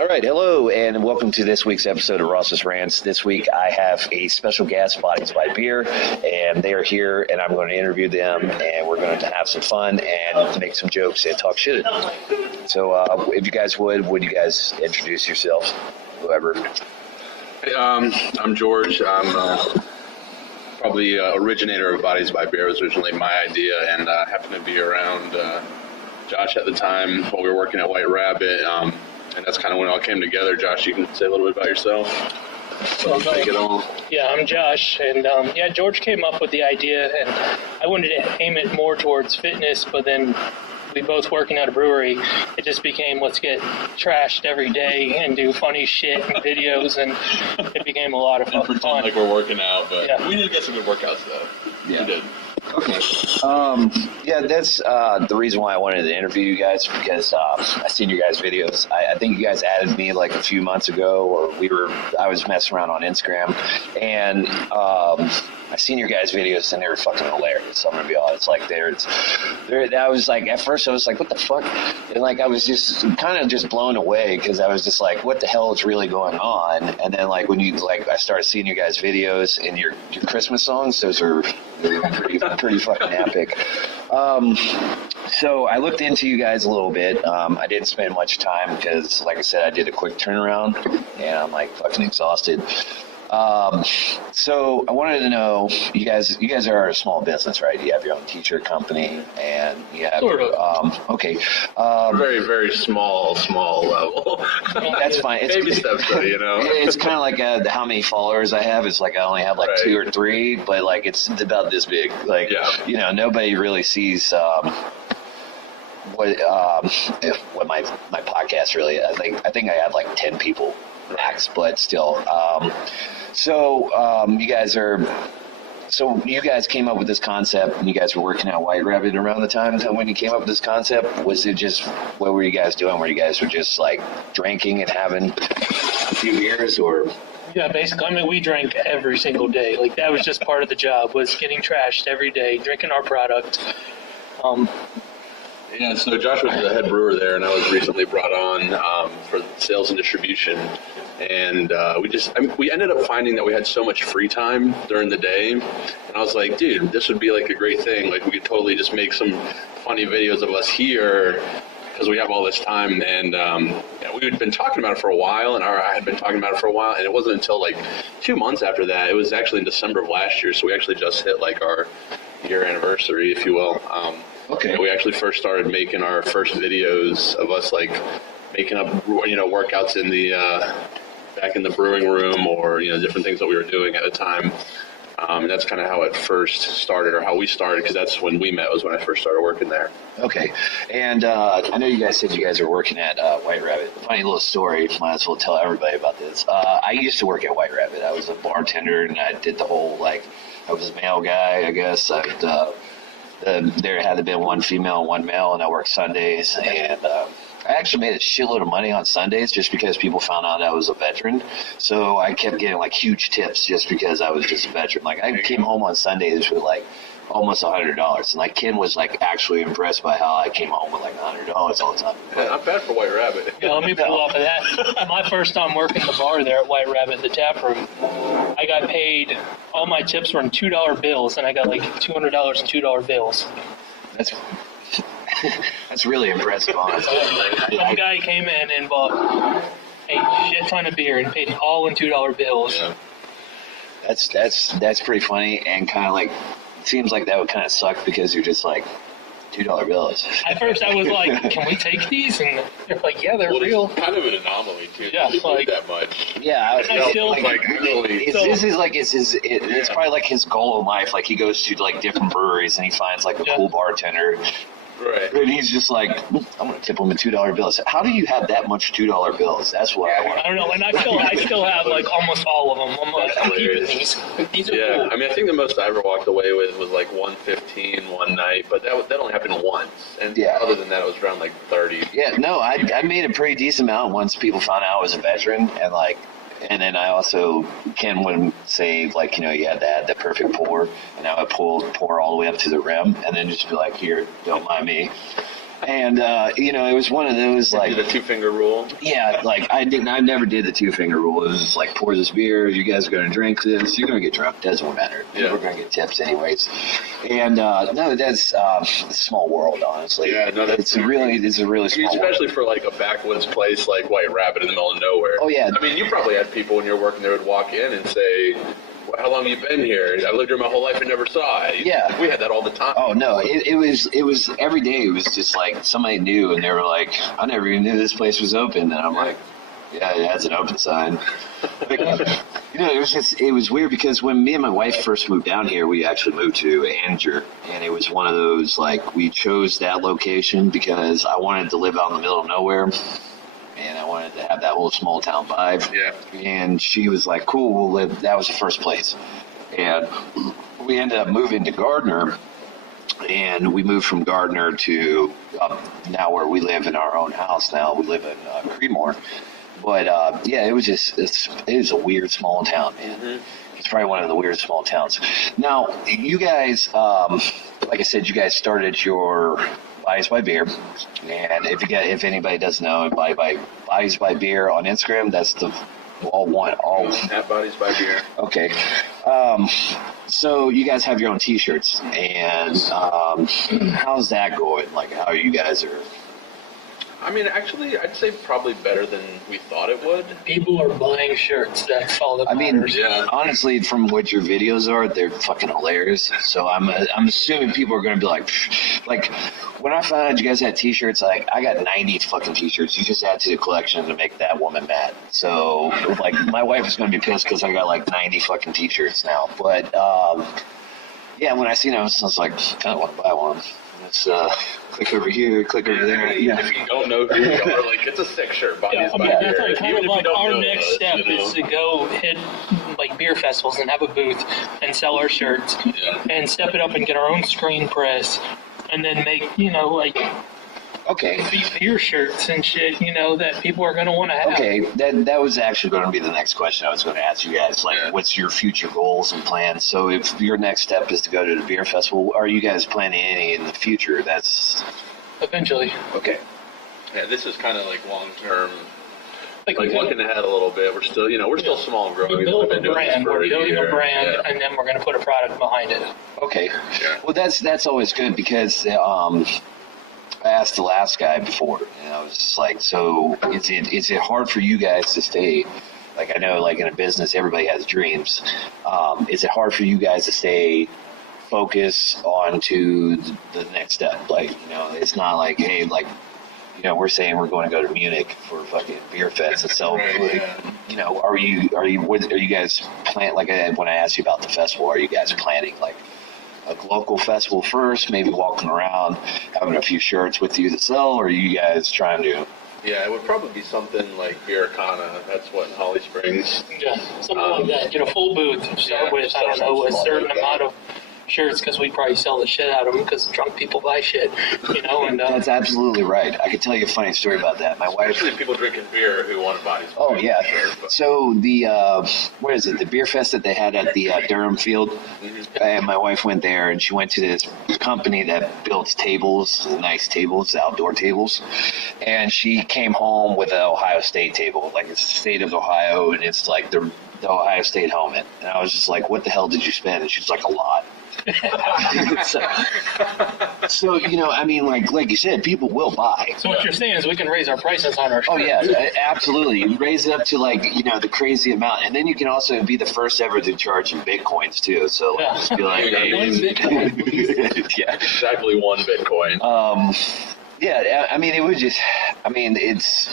All right, hello, and welcome to this week's episode of Ross's Rants. This week I have a special guest, Bodies by Beer, and they are here, and I'm going to interview them, and we're going to have some fun and make some jokes and talk shit. So if you guys would you guys introduce yourselves, whoever? Hey, I'm George. I'm probably originator of Bodies by Beer. It was originally my idea, and happened to be around Josh at the time while we were working at White Rabbit. And that's kind of when it all came together. Josh, you can say a little bit about yourself. Take it on. Yeah, I'm Josh, and George came up with the idea, and I wanted to aim it more towards fitness, but then we both working at a brewery, it just became let's get trashed every day and do funny shit and videos, and it became a lot of fun. And pretend like we're working out, but yeah. We did get some good workouts though. Yeah. We did. Okay. That's the reason why I wanted to interview you guys, because I seen your guys' videos. I think you guys added me like a few months ago, or I was messing around on Instagram, and I seen your guys' videos, and they were fucking hilarious. I'm gonna be honest. Like I was like, at first I was like, what the fuck? And like I was just kind of just blown away, because I was just like, what the hell is really going on? And then like when I started seeing you guys' videos and your Christmas songs, those are pretty fucking epic. So I looked into you guys a little bit. I didn't spend much time because, like I said, I did a quick turnaround, and I'm like fucking exhausted. So I wanted to know, you guys are a small business, right? You have your own t-shirt company, and you have sort of. Okay. Very, very small level. That's fine. Baby steps, though, you know. It's kind of like how many followers I have. It's like I only have like 2 or 3, but like it's about this big. Like, you know, nobody really sees what my podcast really. I think I have like 10 people max, but still. So you guys came up with this concept, and you guys were working at White Rabbit around the time when you came up with this concept. Was it just, what were you guys doing? Were you guys just like drinking and having a few beers, or? Yeah, basically, I mean, we drank every single day. Like, that was just part of the job, was getting trashed every day, drinking our product. Yeah, so Josh was the head brewer there, and I was recently brought on for sales and distribution. And we ended up finding that we had so much free time during the day. And I was like, dude, this would be like a great thing. Like, we could totally just make some funny videos of us here because we have all this time. And we had been talking about it for a while, and I had been talking about it for a while. And it wasn't until like 2 months after that. It was actually in December of last year. So we actually just hit like our year anniversary, if you will. Okay. We actually first started making our first videos of us like making up, workouts in the back in the brewing room, or different things that we were doing at the time. And that's kind of how it first started, or how we started, because that's when we met, was when I first started working there. Okay. And I know you guys said you guys are working at White Rabbit. Funny little story. Might as well tell everybody about this. I used to work at White Rabbit. I was a bartender, and I did the whole, like, I was a male guy, I guess. There had been one female and one male, and I worked Sundays, and I actually made a shitload of money on Sundays just because people found out I was a veteran. So I kept getting like huge tips just because I was just a veteran. Like, I came home on Sundays with like almost $100, and like Ken was like actually impressed by how I came home with like $100 all the time. Yeah, not bad for White Rabbit. Yeah, let me pull off of that. My first time working the bar there at White Rabbit, the tap room, I got paid, all my tips were in $2 bills, and I got like $200 in $2 bills. That's really impressive, honestly. Some guy came in and bought a shit ton of beer and paid all in $2 bills. Yeah. That's pretty funny, and kind of like, it seems like that would kind of suck because you're just like, $2 bills. At first I was like, can we take these? And they're like, yeah, they're real. It's kind of an anomaly, too. Yeah, people like, do that much. Yeah, I still like really. It's probably like his goal in life. Like, he goes to like different breweries and he finds like a cool bartender. Right. And he's just like, I'm going to tip him in $2 bills. How do you have that much $2 bills? That's what I want. I don't know, and I still have like almost all of them. I'm like, I'm keeping these. These are cool. I mean, I think the most I ever walked away with was like 115 one night, but that only happened once. And other than that, it was around like 30. Yeah, no, I made a pretty decent amount once people found out I was a veteran, and like, and then I also, Ken would say, like, you had to add the perfect pour, and I would pour all the way up to the rim, and then just be like, here, don't mind me. And it was one of those like the 2-finger rule. Yeah, like I never did the 2-finger rule. It was just like, pour this beer. You guys are going to drink this. You're going to get drunk. Doesn't matter. Yeah. We're going to get tips anyways. And no, that's a small world, honestly. Yeah, no, it's a really small world. Especially for like a backwoods place like White Rabbit in the middle of nowhere. Oh yeah. I mean, you probably had people when you're working there would walk in and say, how long have you been here? I lived here my whole life and never saw it. Yeah. We had that all the time. Oh no, it was every day. It was just like somebody new, and they were like, I never even knew this place was open. And I'm like, yeah, it has an open sign. It was weird because when me and my wife first moved down here, we actually moved to Angier, and it was one of those like we chose that location because I wanted to live out in the middle of nowhere. And I wanted to have that little small town vibe. Yeah. And she was like, cool, we'll live. That was the first place. And we ended up moving to Gardner. And we moved from Gardner to now where we live in our own house now. We live in Creedmoor. But, it was a weird small town, man. Mm-hmm. It's probably one of the weirdest small towns. Now, you guys, like I said, you guys started your Bodies by Beer, and if anybody doesn't know, Bodies by Beer on Instagram, that's the all at Bodies by Beer. Okay, so you guys have your own T-shirts, and how's that going? Like, how you guys are? I mean, actually, I'd say probably better than we thought it would. People are buying shirts. That's all that matters. Honestly, from what your videos are, they're fucking hilarious. So I'm assuming people are going to be like when I found out you guys had T-shirts, like I got 90 fucking T-shirts. You just add to the collection to make that woman mad. So like my wife is going to be pissed because I got like 90 fucking T-shirts now. But when I seen it, I was like, kind of want to buy one. It's click over here, click over there. Yeah. If you don't know who you are, like it's a sick shirt. Bodies by that's Beer. like kind of like our next step is to go hit like beer festivals and have a booth and sell our shirts and step it up and get our own screen press and then make these beer shirts and shit, that people are going to want to have. Okay, that was actually going to be the next question I was going to ask you guys. Like, what's your future goals and plans? So if your next step is to go to the beer festival, are you guys planning any in the future? That's eventually. Okay. Yeah, this is kind of like long-term. Like looking ahead a little bit. We're still, we're still small and growing. We're building a brand. We're building a brand, and then we're going to put a product behind it. Okay. Yeah. Well, that's always good because I asked the last guy before, and I was just like, so is it hard for you guys to stay, like I know like in a business, everybody has dreams. Is it hard for you guys to stay focused on to the next step? Like, it's not like, hey, like, we're saying we're going to go to Munich for fucking beer fest and sell. Are you guys plan, like when I asked you about the festival, are you guys planning like a local festival first, maybe walking around, having a few shirts with you to sell, or are you guys trying to? Yeah, it would probably be something like Beercana. That's what in Holly Springs. Yeah, something like that. Full booth. Start with, I don't know, a certain amount of shirts because we probably sell the shit out of them because drunk people buy shit, and That's absolutely right. I could tell you a funny story about that. My wife. Especially people drinking beer who want to buy these. Oh yeah. So the what is it? The beer fest that they had at the Durham Field, and my wife went there, and she went to this company that builds tables, nice tables, outdoor tables, and she came home with an Ohio State table, like it's the state of Ohio, and it's like the Ohio State helmet, and I was just like, what the hell did you spend? And she's like, a lot. So I mean, like you said, people will buy. So what you're saying is we can raise our prices on our shirts. Oh yeah, absolutely. You raise it up to the crazy amount, and then you can also be the first ever to charge in bitcoins too. So just be like, hey, one Bitcoin. Yeah, exactly 1 Bitcoin. Yeah, I mean, it's.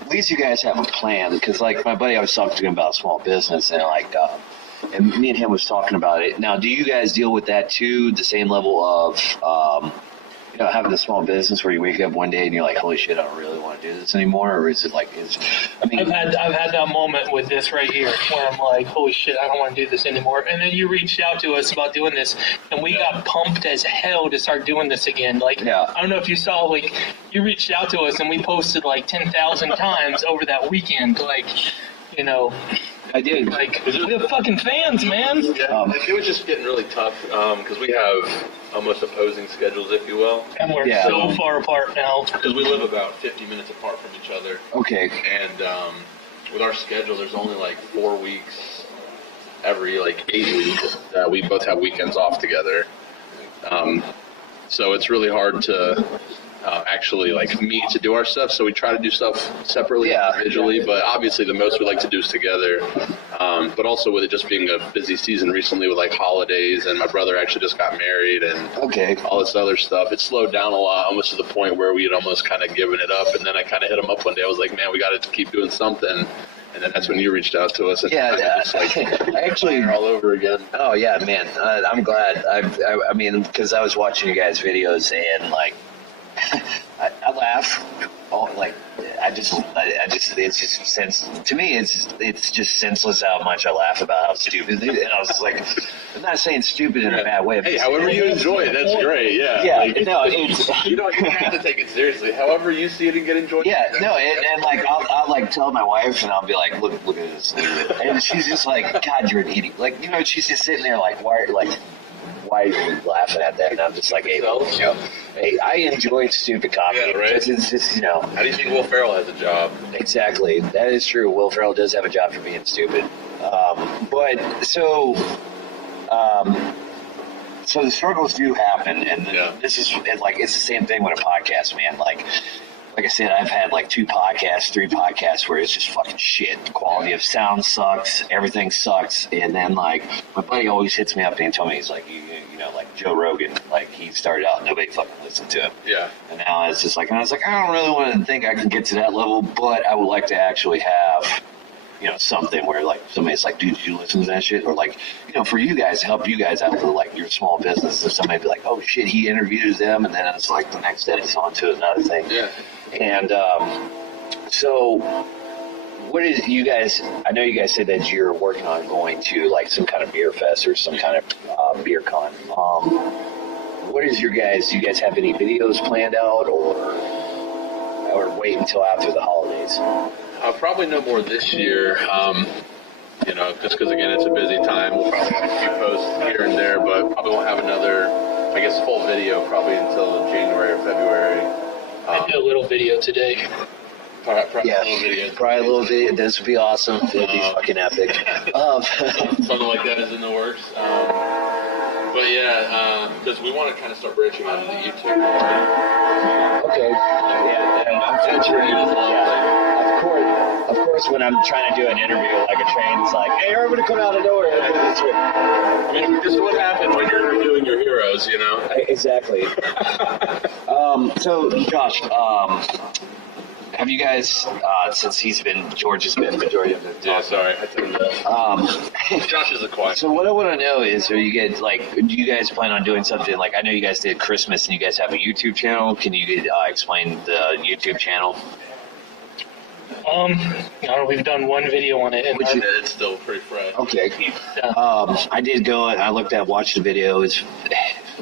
At least you guys have a plan, because like my buddy, I was talking to him about small business, and and me and him was talking about it. Now, do you guys deal with that too? The same level of, having a small business where you wake up one day and you're like, holy shit, I don't really want to do this anymore, or is it like, I've had that moment with this right here where I'm like, holy shit, I don't want to do this anymore. And then you reached out to us about doing this, and we got pumped as hell to start doing this again. I don't know if you saw, you reached out to us and we posted 10,000 times over that weekend, I did. Like, we have fucking fans, man. Yeah, it was just getting really tough because we have almost opposing schedules, if you will. And we're so far apart now. Because we live about 50 minutes apart from each other. Okay. And with our schedule, there's only like 4 weeks every like 8 weeks that we both have weekends off together. So it's really hard to actually like meet to do our stuff. So we try to do stuff separately, individually, but obviously the most we like to do is together. But also with it just being a busy season recently with like holidays, and my brother actually just got married and all this other stuff, it slowed down a lot, almost to the point where we had almost kind of given it up. And then I kind of hit him up one day. I was like, man, we got to keep doing something. And then that's when you reached out to us. And just like, I actually all over again. Oh yeah, man. I'm glad. I mean, because I was watching you guys' videos and like, I laugh. Oh, like I just, it's just to me, it's just senseless how much I laugh about how stupid. And I was like, I'm not saying stupid in a bad way. Hey, however you enjoy it, that's great. Yeah. Yeah. Like, no, it's you don't have to take it seriously. However you see it and get enjoyed. Yeah. No, and like I'll like tell my wife and I'll be like, look at this, and she's just like, God, you're an idiot. Like, you know, she's just sitting there like, why are you laughing at that? And I'm just like, hey, hey, I enjoy stupid comedy. Yeah, right. It's just, you know. How do you think Will Ferrell has a job? Exactly. That is true. Will Ferrell does have a job for being stupid. But so the struggles do happen, and this is like, it's the same thing with a podcast, man. Like I said, I've had like 3 podcasts where it's just fucking shit. The quality of sound sucks, everything sucks, and then like my buddy always hits me up and he told me, he's like, you know, like Joe Rogan, like he started out, nobody fucking listened to him. Yeah. And now it's just like, and I was like, I don't really want to think I can get to that level, but I would like to actually have, you know, something where like somebody's like, dude, did you listen to that shit? Or like, you know, for you guys, to help you guys out with like your small business, if somebody be like, oh shit, he interviews them, and then it's like the next step is on to another thing. Yeah. And so what is you guys, I know you guys said that you're working on going to like some kind of beer fest or some kind of beer con. What is your guys, do you guys have any videos planned out or wait until after the holidays? I'll probably know more this year, you know, just because, again, it's a busy time. We'll probably have a few posts here and there, but probably won't have another, I guess, full video probably until January or February. I did a little video today. Probably a little video. Probably a little video. This would be awesome. It would be fucking epic. Something like that is in the works. But yeah, because we want to kind of start branching out into YouTube more. Okay. Of course, when I'm trying to do an interview like a train, it's like, hey, everybody come out the door. I mean, just what happened when you're interviewing your heroes, you know? Exactly. So, Josh, have you guys, since George has been the majority of the time. Yeah, sorry. I tend to, Josh is a quiet. So what I want to know is, do you guys plan on doing something like, I know you guys did Christmas and you guys have a YouTube channel. Can you explain the YouTube channel? I don't know, we've done one video on it. And it's still pretty fresh. Okay. I did go and I watched the video. It's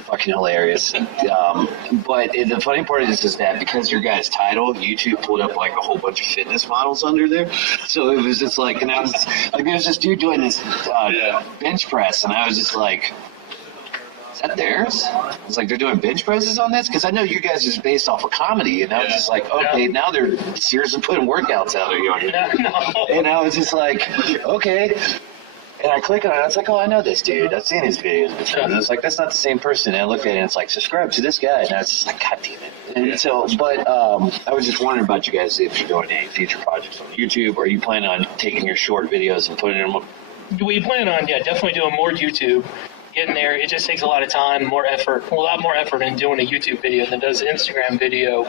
fucking hilarious. But the funny part is that because your guys' title, YouTube pulled up like a whole bunch of fitness models under there. So it was just like, and I was like, there's this dude doing this bench press, and I was just like, is that theirs? It's like, they're doing bench presses on this? Because I know you guys is based off of comedy, and I was just like, okay, now they're seriously putting workouts out there. And I was just like, okay. And I click on it, and I was like, oh, I know this dude. I've seen his videos before. And I was like, that's not the same person. And I looked at it, and it's like, subscribe to this guy. And I was just like, God damn it. And so, but I was just wondering about you guys, if you're doing any future projects on YouTube, or are you planning on taking your short videos and putting them up? We plan on, definitely doing more YouTube. Getting there, it just takes a lot of time, more effort, a lot more effort in doing a YouTube video than does an Instagram video.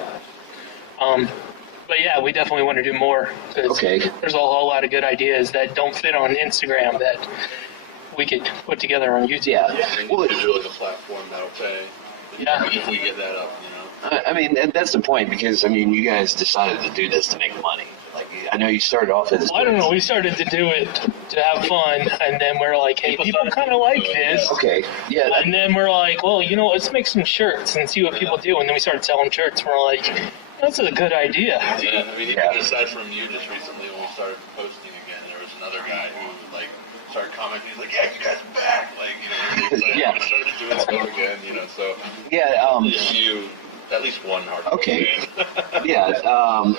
But yeah, we definitely want to do more. Okay. There's a whole lot of good ideas that don't fit on Instagram that we could put together on YouTube. Yeah. And YouTube's really the platform that'll pay. Yeah. If we get that up, you know. I mean, that's the point, because, I mean, you guys decided to do this to make money. Like, I know you started off as... Well, I don't know. We started to do it to have fun, and then we're like, hey, people kind of like this. Okay, yeah. And then we're like, well, you know, let's make some shirts and see what people do. And then we started selling shirts, and we're like, That's a good idea. Yeah, I mean, even aside from you, just recently when we started posting again, there was another guy who like started commenting. He's like, "Yeah, you guys are back!" Like, really Yeah. we started doing stuff again. So Yeah. at least one hard. Okay. Yeah.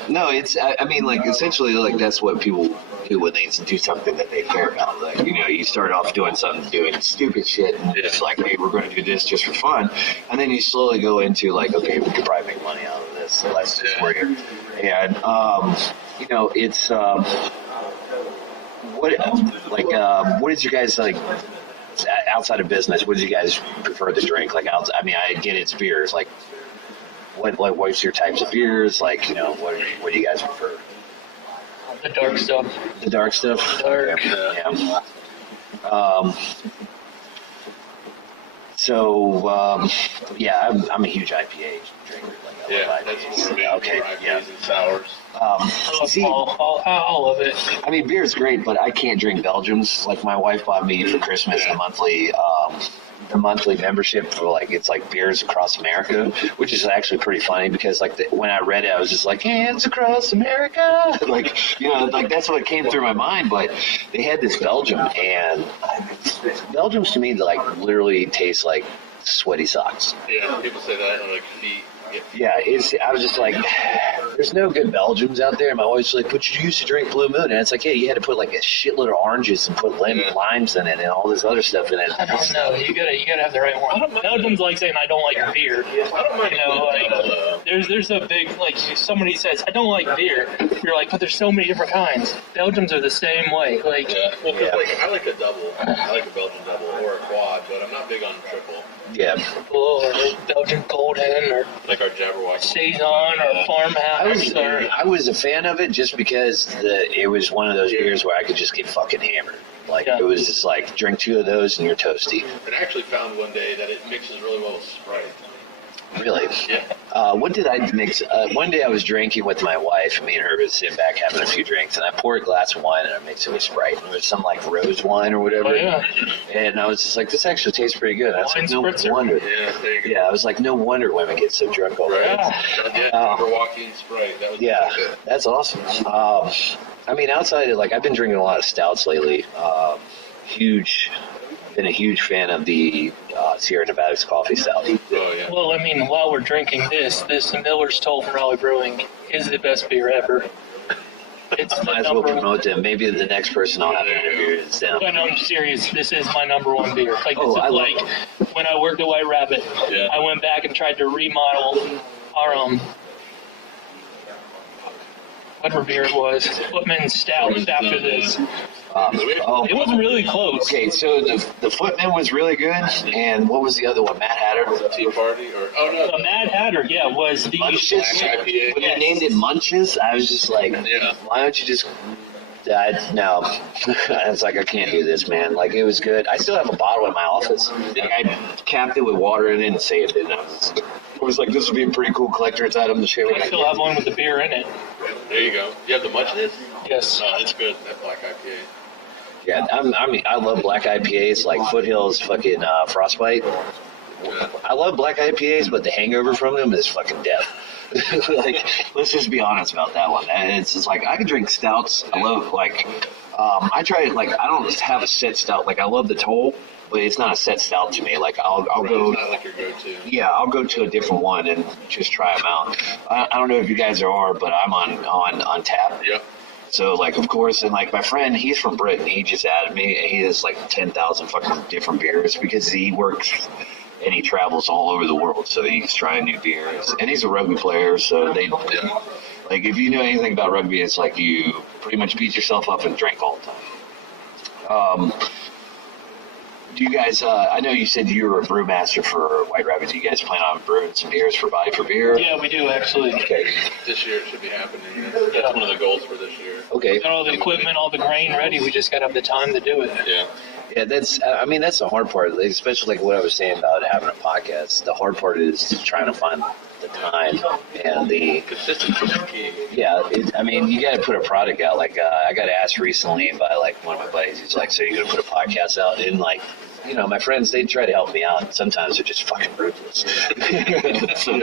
No, it's. I mean, like essentially, like that's what people do when they do something that they care about. Like, you start off doing stupid shit, and it's like, hey, we're going to do this just for fun, and then you slowly go into like, okay, we could probably make money out of this, so let's just work it. And it's what is you guys like? Outside of business, what do you guys prefer to drink? Like, I mean, I get it's beers. Like, what's your types of beers? Like, what do you guys prefer? The dark stuff. The dark stuff. Dark. Yeah. I'm a huge IPA drinker. Like, I love IPAs. That's more Okay. IPAs Yeah. and sours. All of it. I mean, beer's great, but I can't drink Belgians. Like, my wife bought me for Christmas the monthly membership for it's like Beers Across America, which is actually pretty funny because when I read it, I was just like, hands across America, like that's what came through my mind. But they had this Belgium, and Belgiums to me literally taste like sweaty socks. Yeah, people say that like feet. Yeah, I was just like, there's no good Belgiums out there. My wife's like, but you used to drink Blue Moon. And it's like, yeah, you had to put like a shitload of oranges and put limes in it and all this other stuff in it. I don't know. You gotta have the right one. Belgium's like saying I don't like beer. There's a big somebody says I don't like beer. You're like, but there's so many different kinds. Belgians are the same way. I like a double. I like a Belgian double or a quad, but I'm not big on triple. Yeah. Or Belgian Golden or like our Jabberwocky Saison or Farmhouse. I was a fan of it just because it was one of those beers where I could just get fucking hammered. It was just like, drink 2 of those and you're toasty. And I actually found one day that it mixes really well with Sprite. Really? Yeah. What did I mix? One day I was drinking with my wife, and me and her were sitting back having a few drinks, and I poured a glass of wine and I mixed it with Sprite. And it was some rose wine or whatever. Oh, yeah. And I was just like, this actually tastes pretty good. I was like, no spritzer. wonder. Yeah, there you go. Yeah, I was like, no wonder women get so drunk all the time. Jabberwocky and Sprite. That was good. That's awesome. I mean, outside of I've been drinking a lot of stouts lately. Been a huge fan of the Sierra Nevada's coffee stout. Oh, yeah. Well, I mean, while we're drinking this Miller's Toll from Raleigh Brewing is the best beer ever. It's Might as well promote them. Maybe the next person I'll have interviewed is them. But I'm serious. This is my number one beer. When I worked at White Rabbit, I went back and tried to remodel our whatever beer it was, Footman Stout after this. It was really close. Okay, so the Footman was really good, and what was the other one? Mad Hatter? Tea Party? The Mad Hatter, was the Munches. IPA. When they named it Munches, I was just like, why don't you just... no. It's like, I can't do this, man. It was good. I still have a bottle in my office. I capped it with water in it and saved it. And I was like, this would be a pretty cool collector's item to share with I still have one with the beer in it. There you go. You have the Munchness? Yes. No, it's good, that black IPA. Yeah, I love black IPAs, like Foothills, fucking Frostbite. Yeah. I love black IPAs, but the hangover from them is fucking death. Let's just be honest about that one. And it's just I can drink stouts. I love I try I don't have a set stout. I love the Toll, but it's not a set stout to me. I'll go. It's not like your go-to. Yeah, I'll go to a different one and just try them out. I don't know if you guys are, but I'm on tap. Yep. So, of course, and, my friend, he's from Britain. He just added me. He has, 10,000 fucking different beers because he works and he travels all over the world. So he's trying new beers. And he's a rugby player, so they, if you know anything about rugby, it's you pretty much beat yourself up and drink all the time. Do you guys, I know you said you were a brewmaster for White Rabbit. Do you guys plan on brewing some beers for Body for Beer? Yeah, we do, actually. Okay. This year it should be happening. That's one of the goals for this year. Okay. Got all the equipment, all the grain ready. We just got to have the time to do it. Yeah. Yeah, that's the hard part, especially what I was saying about having a podcast. The hard part is trying to find the time and the consistency is key. Yeah, you got to put a product out. I got asked recently by one of my buddies. He's like, "So you're gonna put a podcast out?" And my friends, they try to help me out. Sometimes they're just fucking ruthless. So,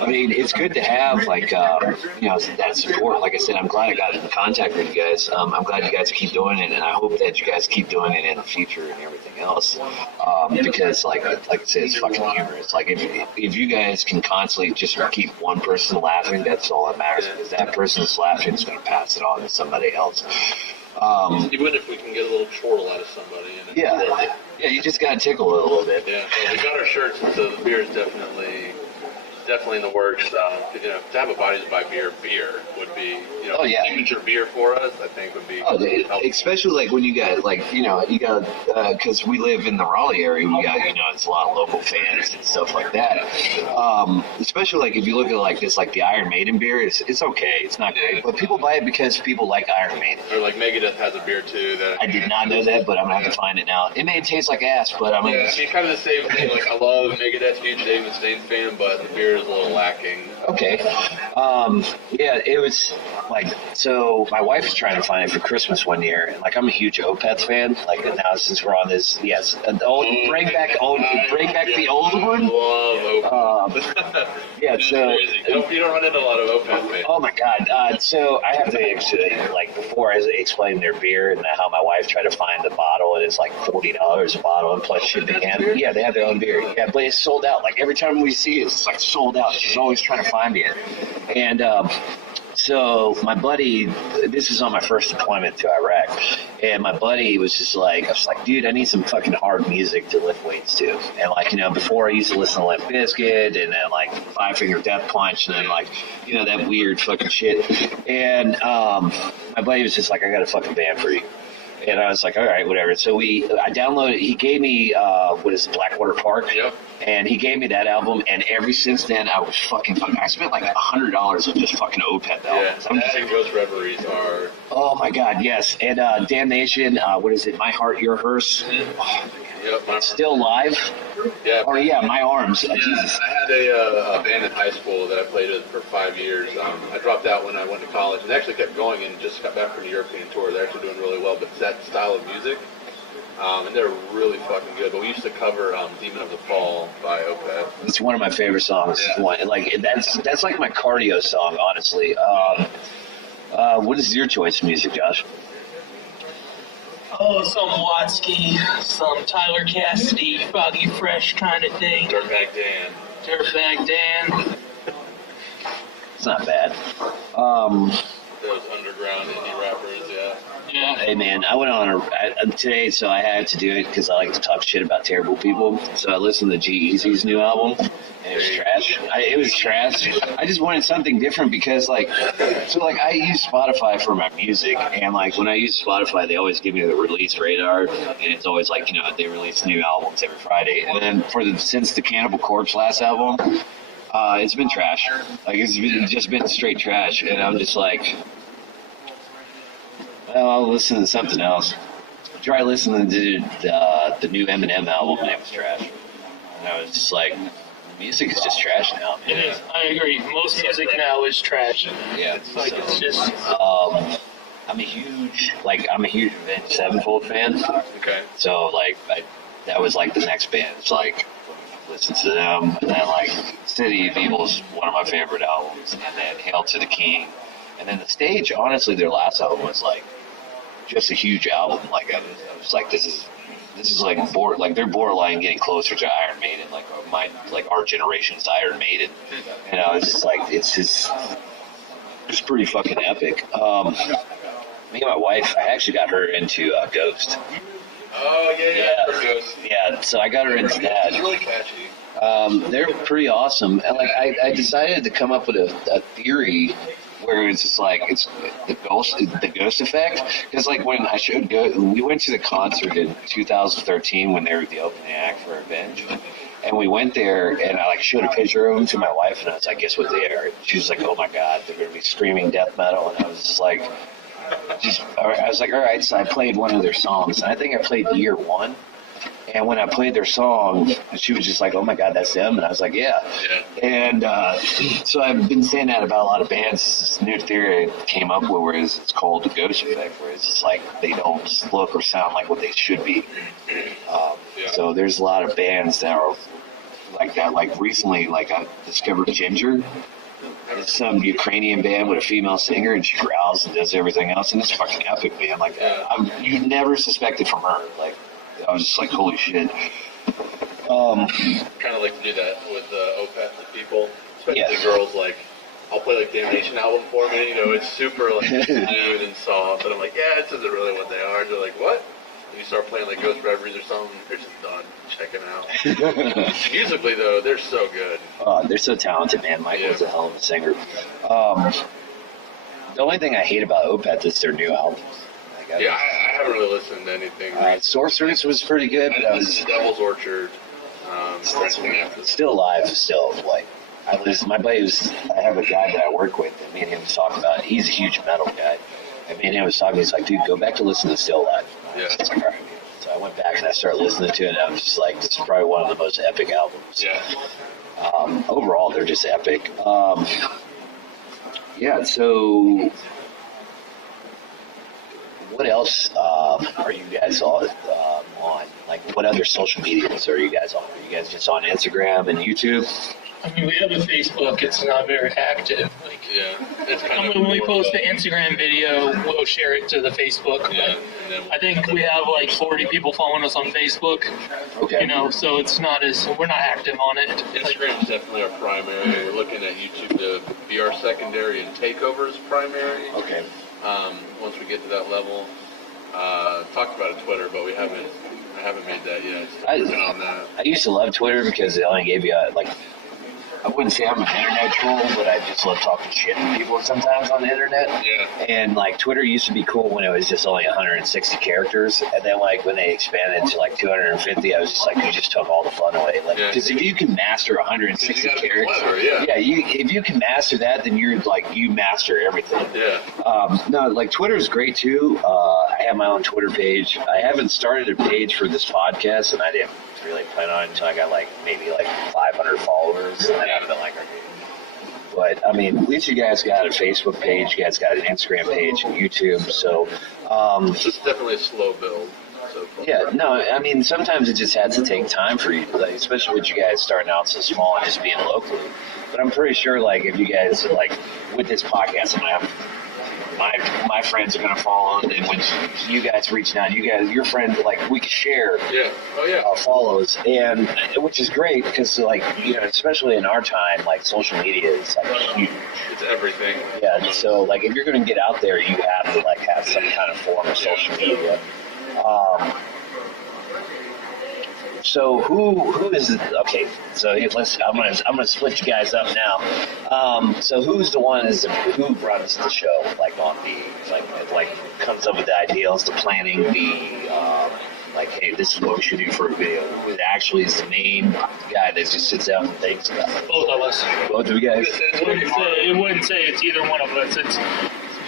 I mean, it's good to have, like, that support. Like I said, I'm glad I got in contact with you guys. I'm glad you guys keep doing it, and I hope that you guys keep doing it in the future and everything else. Because, like I said, it's fucking humorous. Like, if you guys can constantly just keep one person laughing, that's all that matters. Because that person that's laughing is going to pass it on to somebody else. Even if we can get a little chortle out of somebody. Yeah, you just got to tickle it a little bit. Yeah, so we got our shirts, so the beer is definitely in the works. To have a Bodies by Beer would be, signature beer for us, I think would be especially like when you got, like, you got, because we live in the Raleigh area, we got, it's a lot of local fans and stuff like that. Especially like if you look at like this, like the Iron Maiden beer, it's okay, it's not great, but people buy it because people like Iron Maiden. Or like Megadeth has a beer too. That I did not know that, but I'm gonna have to find it now. It may taste like ass, but I'm gonna. I mean, kind of the same thing. Like, I love Megadeth, huge Dave Mustaine fan, but the beer is a little lacking. Okay. It was like, so my wife was trying to find it for Christmas one year, and like I'm a huge Opeth fan. Like now since we're on this, yes, bring back the old one. Love Opeth. So you don't run into a lot of Opeth fans. Oh my God! So I have to actually, like, before I explain their beer and how my wife tried to find the bottle, and it's like $40 a bottle and plus shipping. And yeah, they have their own beer. Yeah, but it's sold out. Like every time we see it, it's like sold out. She's always trying to find it. And so my buddy, this is on my first deployment to Iraq, and my buddy was just like, I was like, dude, I need some fucking hard music to lift weights to. And like, before I used to listen to Limp Bizkit and then like Five Finger Death Punch and then like, that weird fucking shit. And my buddy was just like, I got a fucking band for you. And I was like, all right, whatever. So I downloaded, he gave me, Blackwater Park? Yep. And he gave me that album, and ever since then, I was I spent like $100 on just fucking Opeth albums. Yeah, that and Ghost Reveries are... Oh my God, yes. And Damnation, My Heart, Your Hearse? Oh, yep, still live? Yeah. Or yeah, My Arms. Jesus. I had a band in high school that I played with for 5 years. I dropped out when I went to college and actually kept going and just got back from the European tour. They're actually doing really well, but it's that style of music. And they're really fucking good. But we used to cover Demon of the Fall by Opeth. It's one of my favorite songs. Yeah. That's like my cardio song, honestly. What is your choice of music, Josh? Oh, some Watsky, some Tyler Cassidy, Foggy Fresh kind of thing. Dirtbag Dan. It's not bad. Those underground indie rappers, yeah. Yeah. Hey man, I went on today, so I had to do it because I like to talk shit about terrible people. So I listened to G-Eazy's new album, and it was trash. It was trash. I just wanted something different because, I use Spotify for my music, and like when I use Spotify, they always give me the release radar, and it's always like, they release new albums every Friday. And then since the Cannibal Corpse last album, it's been trash. Like it's just been straight trash, and I'm just like, well, I'll listen to something else. Try listening to the new Eminem album, and it was trash. And I was just like, music is just trash now. Man. It is. I agree. Most music now is trash. Yeah. It's just. I'm a huge Avenged Sevenfold fan. Okay. So that was like the next band. It's like, listen to them, and then like City of Evil is one of my favorite albums, and then Hail to the King, and then The Stage. Honestly, their last album was like just a huge album. Like I was like, this is like they're borderline getting closer to Iron Maiden, like our generation's Iron Maiden. And I was just like, it's pretty fucking epic. Me and my wife, I actually got her into Ghost. Oh yeah. Ghost. Yeah, so I got her into that. It's really catchy. They're pretty awesome, and I decided to come up with a theory where it's just like it's the ghost effect, because like when we went to the concert in 2013 when they were the opening act for Avenged, and we went there and I showed a picture of them to my wife, and I was like, guess what they are? She was like, oh my God, they're gonna be screaming death metal, and I was just like, I was like, all right. So I played one of their songs, and I think I played Year One. And when I played their song, she was just like, "Oh my God, that's them!" And I was like, "Yeah." And so I've been saying that about a lot of bands. This new theory I came up with, where it's called the ghost effect, where it's just like they don't look or sound like what they should be. So there's a lot of bands that are like that. Like recently, like I discovered Ginger. It's some Ukrainian band with a female singer, and she growls and does everything else, and it's fucking epic, man. Like you never suspected from her. Like I was just like, holy shit. Kind of like to do that with Opeth with people, especially girls. Like, I'll play like Damnation album for me. You know, it's super like smooth and soft, and I'm like, yeah, this isn't really what they are. They're like, what? And you start playing like Ghost Reveries or something, they're just done checking out. Musically though, they're so good. They're so talented, man. Michael's a hell of a singer. The only thing I hate about Opeth is their new albums. Like, I haven't really listened to anything. Sorceress was pretty good, but Devil's Orchard. Still alive, still like. My buddy I have a guy that I work with, and me and him was talking about it. He's a huge metal guy. And me and him was talking, he's like, dude, go back to listen to Still Alive. Yeah. I was like, all right. So I went back and I started listening to it, and I was just like, this is probably one of the most epic albums. Yeah. Overall, they're just epic. So what else are you guys on? Like, what other social medias are you guys on? Are you guys just on Instagram and YouTube? I mean, we have a Facebook. It's not very active. Like, it's kind of when we post the Instagram video, we'll share it to the Facebook. Yeah. I think we have like 40 people following us on Facebook. Okay. You know, so it's not we're not active on it. Instagram is definitely our primary. We're looking at YouTube to be our secondary and Takeover is primary. Okay. Once we get to that level, talked about it Twitter, but I haven't made that yet. Still working on that. I used to love Twitter because it only gave you I wouldn't say I'm an internet troll, but I just love talking shit to people sometimes on the internet. Yeah. And like Twitter used to be cool when it was just only 160 characters, and then like when they expanded to like 250, I was just like, you just took all the fun away. Like, because if you can master 160 characters, if you can master that, then you're like you master everything. Yeah. No, like Twitter's great too. I have my own Twitter page. I haven't started a page for this podcast, and I didn't really plan on it until I got maybe 500 followers. And I haven't been like, okay. But I mean, at least you guys got a Facebook page, you guys got an Instagram page, and YouTube. So it's definitely a slow build. So far. Yeah, no, I mean, sometimes it just has to take time for you, especially with you guys starting out so small and just being locally. But I'm pretty sure, if you guys with this podcast, I'm gonna have my friends are gonna follow, and when you guys reach out, your friends, we can share follows, and which is great because especially in our time, social media is huge. It's everything. Yeah, so if you're gonna get out there, you have to have some kind of form of social media. So who is okay? So I'm gonna split you guys up now. So who's the one who runs the show? On the comes up with the ideas, the planning, hey, this is what we should do for a video. Who actually is the main guy that just sits down and thinks about it? Both of us. Both of you guys. It wouldn't say it's either one of us. It's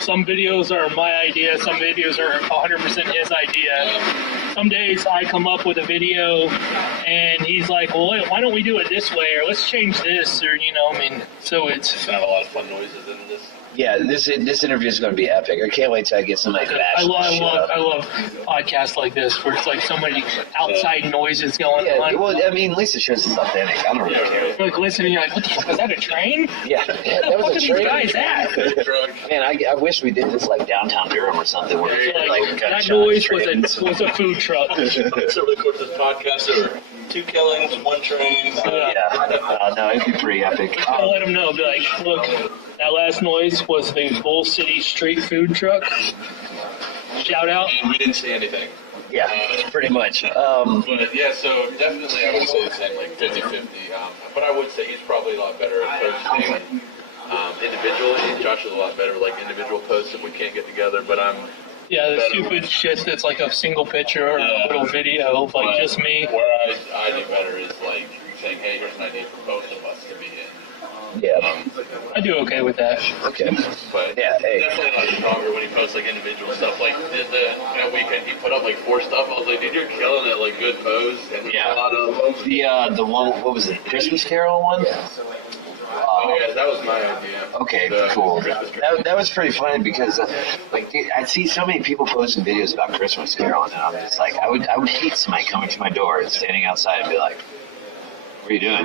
some videos are my idea. Some videos are 100% his idea. Some days I come up with a video and he's like, well, why don't we do it this way? Or let's change this. Or, so it's... I have a lot of fun noises in this. Yeah, this interview is going to be epic. I can't wait till I get somebody to bash I love podcasts like this where it's so many outside noises going on. Well, at least it shows it's authentic. I don't really care. You're listening, you're like, what the fuck, was that a train? Yeah, that was a train. What the fuck are these guys at? Man, I wish we did this downtown Durham or something. Where that noise was a food truck. So record this podcast, there were 2 killings, 1 train. No, it'd be pretty epic. I'll let them know. Be like, look, that last noise was the Bull City Street Food Truck. Shout out. And we didn't see anything. Yeah, pretty much. But yeah, so definitely I would say the same, 50-50. But I would say he's probably a lot better at posting individually. Josh is a lot better with individual posts if we can't get together. But I'm the stupid shit that's a single picture or a little video, just me. Where I do better is saying, hey, here's an idea for both of us to be in. Yeah. I do okay with that. Okay. But definitely not stronger when he posts individual stuff. The weekend he put up 4 stuff. I was like, dude, Dude, you're killing it. Like, good pose. And Yeah. a lot of them. The one, what was it? Christmas Carol one? Oh, yeah, that was my idea. Okay, The cool. Christmas Carol. That was pretty funny because, like, I see so many people posting videos about Christmas Carol, and I'm just like, I would hate somebody coming to my door and standing outside and be like, "What are you doing?"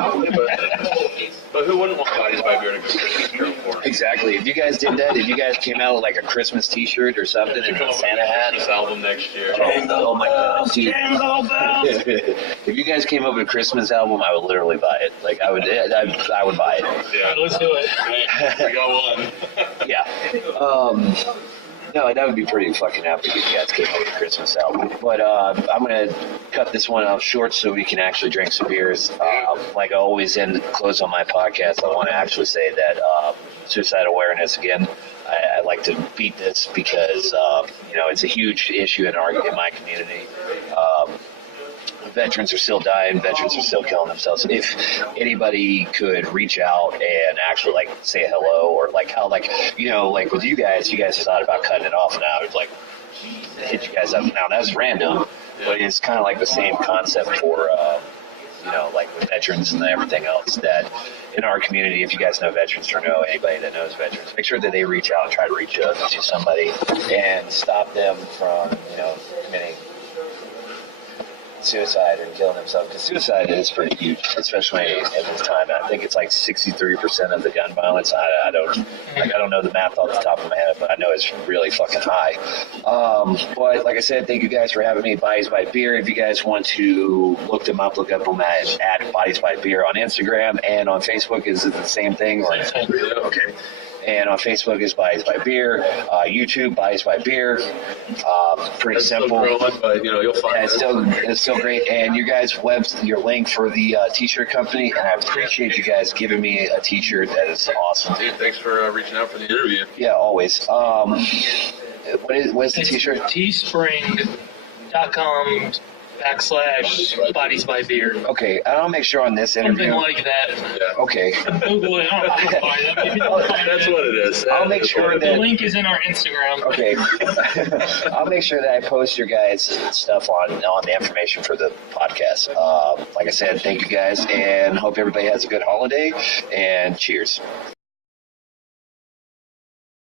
But who wouldn't want Bodies by Beer to go Christmas Carol for? Exactly. If you guys did that, if you guys came out with like a Christmas T-shirt or something and a Santa hat, Christmas album next year. oh my God, dude. Jingle bells. If you guys came up with a Christmas album, I would literally buy it. Like I would buy it. Yeah, Let's do it. Hey, we got one. Yeah. No, that would be pretty fucking epic if you guys came up with a Christmas album. But I'm gonna cut this one out short so we can actually drink some beers. Like I always close on my podcast, I want to actually say that suicide awareness again. I like to beat this because it's a huge issue in my community. Veterans are still dying. Veterans are still killing themselves. If anybody could reach out and actually like say hello, or like how like with you guys thought about cutting it off now. It's like hit you guys up now. That's random, but it's kind of like the same concept for like with veterans and everything else. That in our community, if you guys know veterans or know anybody that knows veterans, make sure that they reach out and try to reach out to somebody and stop them from committing suicide or killing themselves, because suicide is pretty huge, especially at this time. I think it's like 63% of the gun violence. I don't know the math off the top of my head, but I know it's really fucking high. But like I said, thank you guys for having me. Bodies by Beer. If you guys want to look them up, look up them at Bodies by Beer on Instagram, and on Facebook. Is it the same thing? Or okay. And on Facebook is Bodies by Beer. YouTube, Bodies by Beer. Pretty It's simple. still growing, but you'll find Yeah, it's still great. And you guys your link for the t-shirt company, and I appreciate you guys giving me a t-shirt. That is awesome. Dude, thanks for reaching out for the interview. Yeah, always. What is the t-shirt? Teespring.com/Bodies by Beer. Okay, I'll make sure on this interview. Something like that. Yeah. Okay. Google it. I don't know how to find it. If you don't find That's it, what it is. I'll make sure the that. link is in our Instagram. Okay. I'll make sure that I post your guys' stuff on the information for the podcast. Like I said, thank you guys, and hope everybody has a good holiday, and cheers.